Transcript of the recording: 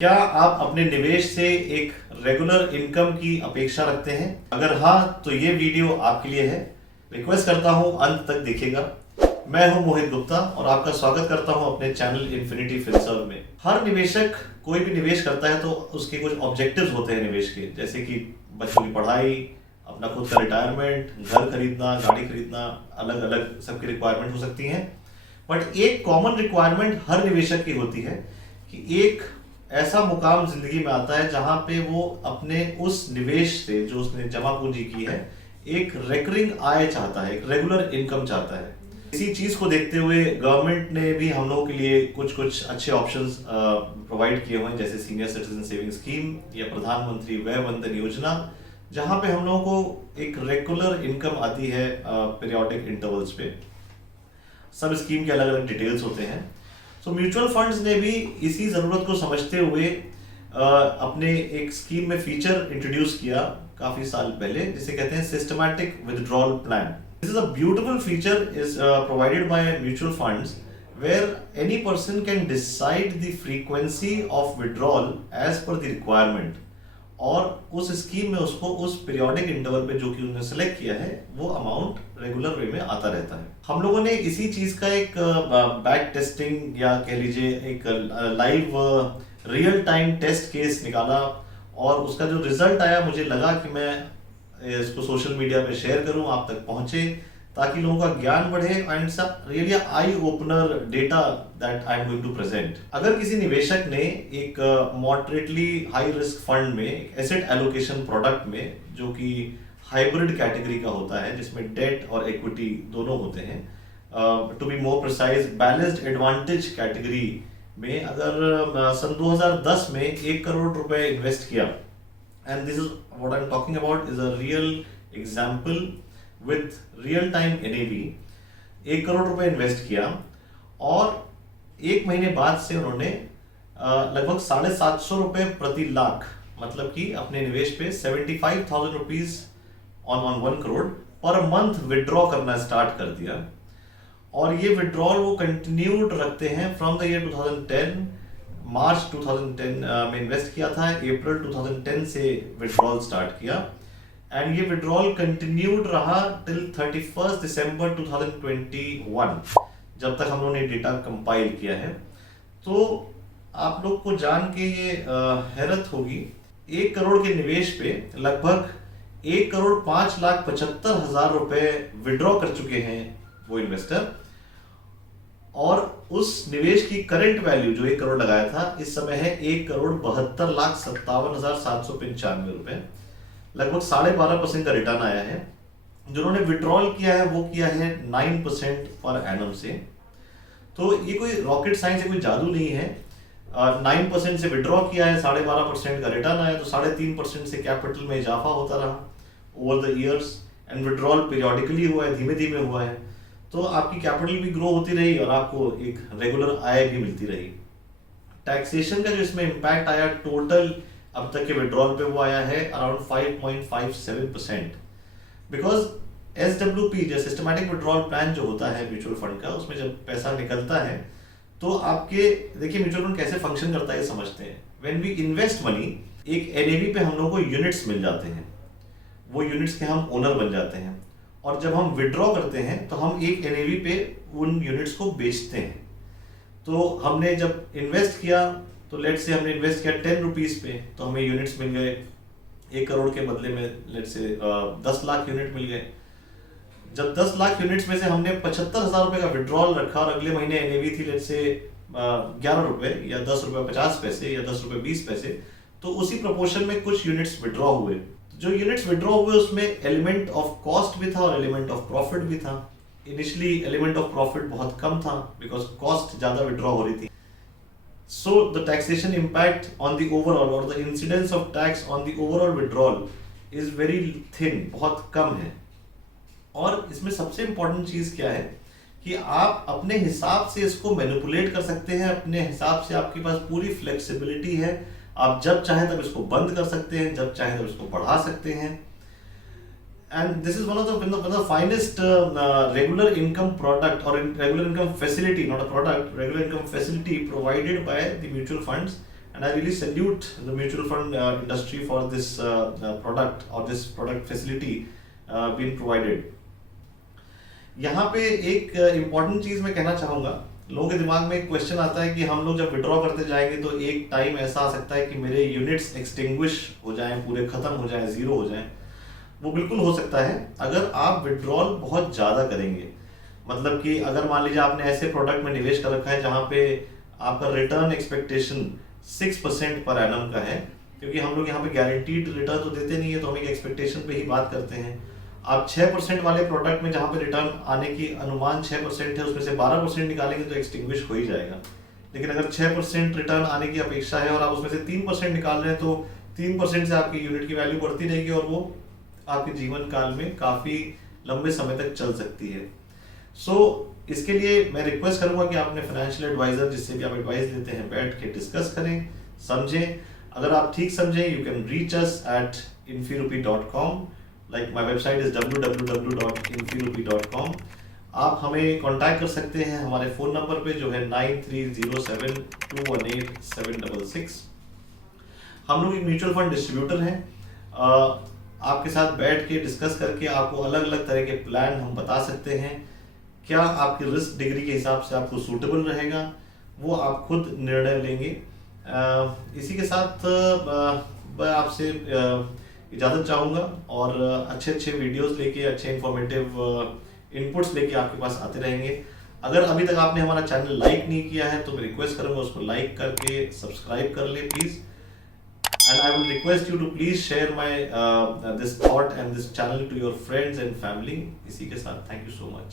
क्या आप अपने निवेश से एक रेगुलर इनकम की अपेक्षा रखते हैं? अगर हाँ, तो ये वीडियो आपके लिए है। रिक्वेस्ट करता हूं अंत तक देखिएगा। मैं हूं मोहित गुप्ता और आपका स्वागत करता हूं अपने चैनल इन्फिनिटी फिनसर्व में। हर निवेशक कोई भी निवेश करता है तो उसके कुछ ऑब्जेक्टिव्स होते हैं निवेश के, जैसे कि बच्चों की पढ़ाई, अपना खुद का रिटायरमेंट, घर खरीदना, गाड़ी खरीदना, अलग अलग सबकी रिक्वायरमेंट हो सकती हैं। बट एक कॉमन रिक्वायरमेंट हर निवेशक की होती है कि एक ऐसा मुकाम जिंदगी में आता है जहां पे वो अपने उस निवेश से जो उसने जमा पूंजी की है एक रेकरिंग आय चाहता है, एक रेगुलर इनकम चाहता है। इसी चीज को देखते हुए गवर्नमेंट ने भी हम लोगों के लिए कुछ कुछ अच्छे ऑप्शंस प्रोवाइड किए हुए हैं, जैसे सीनियर सिटीजन सेविंग स्कीम या प्रधानमंत्री वय वंदन योजना, जहां पे हम लोगों को एक रेगुलर इनकम आती है पीरियोडिक इंटरवल्स पे। सब स्कीम के अलग अलग डिटेल्स होते हैं। सो म्यूचुअल फंड्स ने भी इसी ज़रूरत को समझते हुए अपने एक स्कीम में फीचर इंट्रोड्यूस किया काफ़ी साल पहले, जिसे कहते हैं systematic withdrawal plan. This is a beautiful feature is provided by mutual funds where any person can decide the frequency of withdrawal as per the requirement, और उस स्कीम में उसको उस पीरियोडिक इंटरवल पे जो कि उन्होंने सेलेक्ट किया है वो अमाउंट रेगुलर वे में आता रहता है। हम लोगों ने इसी चीज का एक बैक टेस्टिंग या कह लीजिए एक live real time test case निकाला, और उसका जो रिजल्ट आया मुझे लगा कि मैं इसको सोशल मीडिया पे शेयर करूं, आप तक पहुंचे, ताकि लोगों का ज्ञान बढ़े and really eye opener data that I am going to present. अगर किसी निवेशक ने एक मॉडरेटली हाई रिस्क फंड में एक एसेट एलोकेशन प्रोडक्ट में, जो कि हाइब्रिड कैटेगरी का होता है जिसमें डेट और इक्विटी दोनों होते हैं, to be more precise balanced advantage category में, अगर सन 2010 में 1 करोड़ रुपए इन्वेस्ट किया, and this is what I am talking about is a real example with real time NAV. 1 crore रुपए इन्वेस्ट किया और 1 महीने बाद से उन्होंने लगभग 750 रुपए प्रति लाख, मतलब कि अपने निवेश पे 75,000 rupees on 1 crore per month withdraw करना स्टार्ट कर दिया। और ये विड्रॉल वो कंटिन्यूड रखते हैं फ्रॉम द ईयर 2010। मार्च 2010 में इन्वेस्ट किया था, अप्रैल 2010 से विड्रॉल स्टार्ट किया, एंड ये विड्रॉल कंटिन्यूड रहा टिल 31 दिसंबर 2021, जब तक हम लोगों ने डेटा कंपाइल किया है। तो आप लोग को जान के ये हैरत होगी, 1 करोड़ के निवेश पे लगभग 1,05,75,000 रुपए विड्रॉ कर चुके हैं वो इन्वेस्टर, और उस निवेश की करंट वैल्यू जो 1 करोड़ लगाया था इस समय है 1,72,57,795 रुपए। लगभग 12.5% का रिटर्न आया है। जिन्होंने विड्रॉल किया है वो किया है 9% पर एनम से। तो ये कोई रॉकेट साइंस है, कोई जादू नहीं है। 9% से विड्रॉ किया है, 12.5% का रिटर्न आया, तो 3.5% से कैपिटल में इजाफा होता रहा over the years, and withdrawal periodically हुआ है, धीमे धीमे हुआ है, तो आपकी कैपिटल भी ग्रो होती रही और आपको एक रेगुलर आय भी मिलती रही। टैक्सेशन का जो इसमें इम्पैक्ट आया टोटल अब तक के विड्रॉल पे, वो आया है अराउंड 5.57%, बिकॉज SWP जो सिस्टमैटिक विड्रॉल प्लान जो होता है म्यूचुअल फंड का, उसमें जब पैसा निकलता है तो आपके, देखिए म्यूचुअल फंड कैसे फंक्शन करता है ये समझते हैं। व्हेन वी इन्वेस्ट मनी, एक एनएवी पे हम लोगों को यूनिट्स मिल जाते हैं, वो यूनिट्स के हम ओनर बन जाते हैं, और जब हम विड्रॉ करते हैं तो हम एक एनएवी पे उन यूनिट्स को बेचते हैं। तो हमने जब इन्वेस्ट किया, तो लेट्स से हमने इन्वेस्ट किया 10 रुपीज पे, तो हमें यूनिट्स मिल गए 1 करोड़ के बदले में, लेट्स से 10 लाख यूनिट मिल गए। जब 10 लाख यूनिट्स में से हमने 75,000 रुपए का विड्रॉल रखा और अगले महीने एनएवी थी लेट्स से 11 रुपए या 10 रुपए 50 पैसे या 10 रुपए 20 पैसे, तो उसी प्रोपोर्शन में कुछ यूनिट्स विड्रॉ हुए। जो यूनिट्स विड्रॉ हुए उसमें एलिमेंट ऑफ कॉस्ट भी था और एलिमेंट ऑफ प्रॉफिट भी था। इनिशियली एलिमेंट ऑफ प्रॉफिट बहुत कम था बिकॉज कॉस्ट ज्यादा विड्रॉ हो रही थी। So the taxation impact on the overall, or the incidence of tax on the overall withdrawal is very thin, बहुत कम है। और इसमें सबसे इम्पोर्टेंट चीज क्या है कि आप अपने हिसाब से इसको मैनिपुलेट कर सकते हैं, अपने हिसाब से आपके पास पूरी फ्लेक्सिबिलिटी है। आप जब चाहें तब इसको बंद कर सकते हैं, जब चाहें तब इसको बढ़ा सकते हैं। And this is one of the finest regular income product or regular income facility, not a product, regular income facility provided by the mutual funds. and I really salute the mutual fund industry for this product or this product facility being provided. यहाँ पे एक important चीज मैं कहना चाहूँगा, लोगों के दिमाग में एक क्वेश्चन आता है कि हम लोग जब विड्रॉ करते जाएंगे तो एक टाइम ऐसा आ सकता है कि मेरे यूनिट्स एक्सटिंग्विश हो जाएं, पूरे खत्म हो जाएं, जीरो हो जाएं। वो बिल्कुल हो सकता है अगर आप विड्रॉल बहुत ज़्यादा करेंगे। मतलब कि अगर मान लीजिए आपने ऐसे प्रोडक्ट में निवेश कर रखा है जहाँ पे आपका रिटर्न एक्सपेक्टेशन 6% पर एनम का है, क्योंकि हम लोग यहाँ पे गारंटीड रिटर्न तो देते नहीं है, तो हम एक एक्सपेक्टेशन पे ही बात करते हैं। आप 6% वाले प्रोडक्ट में जहाँ पे रिटर्न आने की अनुमान 6% है, उसमें से 12% निकालेंगे तो एक्सटिंग्विश हो ही जाएगा। लेकिन अगर 6% रिटर्न आने की अपेक्षा है और आप उसमें से 3% निकाल रहे हैं तो 3% से आपकी यूनिट की वैल्यू बढ़ती रहेगी और वो आपके जीवन काल में काफ़ी लंबे समय तक चल सकती है। इसके लिए मैं रिक्वेस्ट करूंगा कि आपने फाइनेंशियल एडवाइजर जिससे भी आप एडवाइस लेते हैं बैठ के डिस्कस करें, समझें। अगर आप ठीक समझें, you can reach us at infirupee.com। Like my website is www.infirupee.com। आप हमें कांटेक्ट कर सकते हैं हमारे फ़ोन नंबर पे जो है 9307218766। हम लोग एक म्यूचुअल फंड डिस्ट्रीब्यूटर हैं। आपके साथ बैठ के डिस्कस करके आपको अलग अलग तरह के प्लान हम बता सकते हैं। क्या आपकी रिस्क डिग्री के हिसाब से आपको सूटेबल रहेगा, वो आप खुद निर्णय लेंगे। इसी के साथ मैं आपसे इजाज़त चाहूँगा और अच्छे अच्छे वीडियोस लेके, अच्छे इंफॉर्मेटिव इनपुट्स लेके आपके पास आते रहेंगे। अगर अभी तक आपने हमारा चैनल लाइक नहीं किया है तो मैं रिक्वेस्ट करूँगा उसको लाइक करके सब्सक्राइब कर ले please. And I will request you to please share my this thought and this channel to your friends and family. इसी के साथ thank you so much.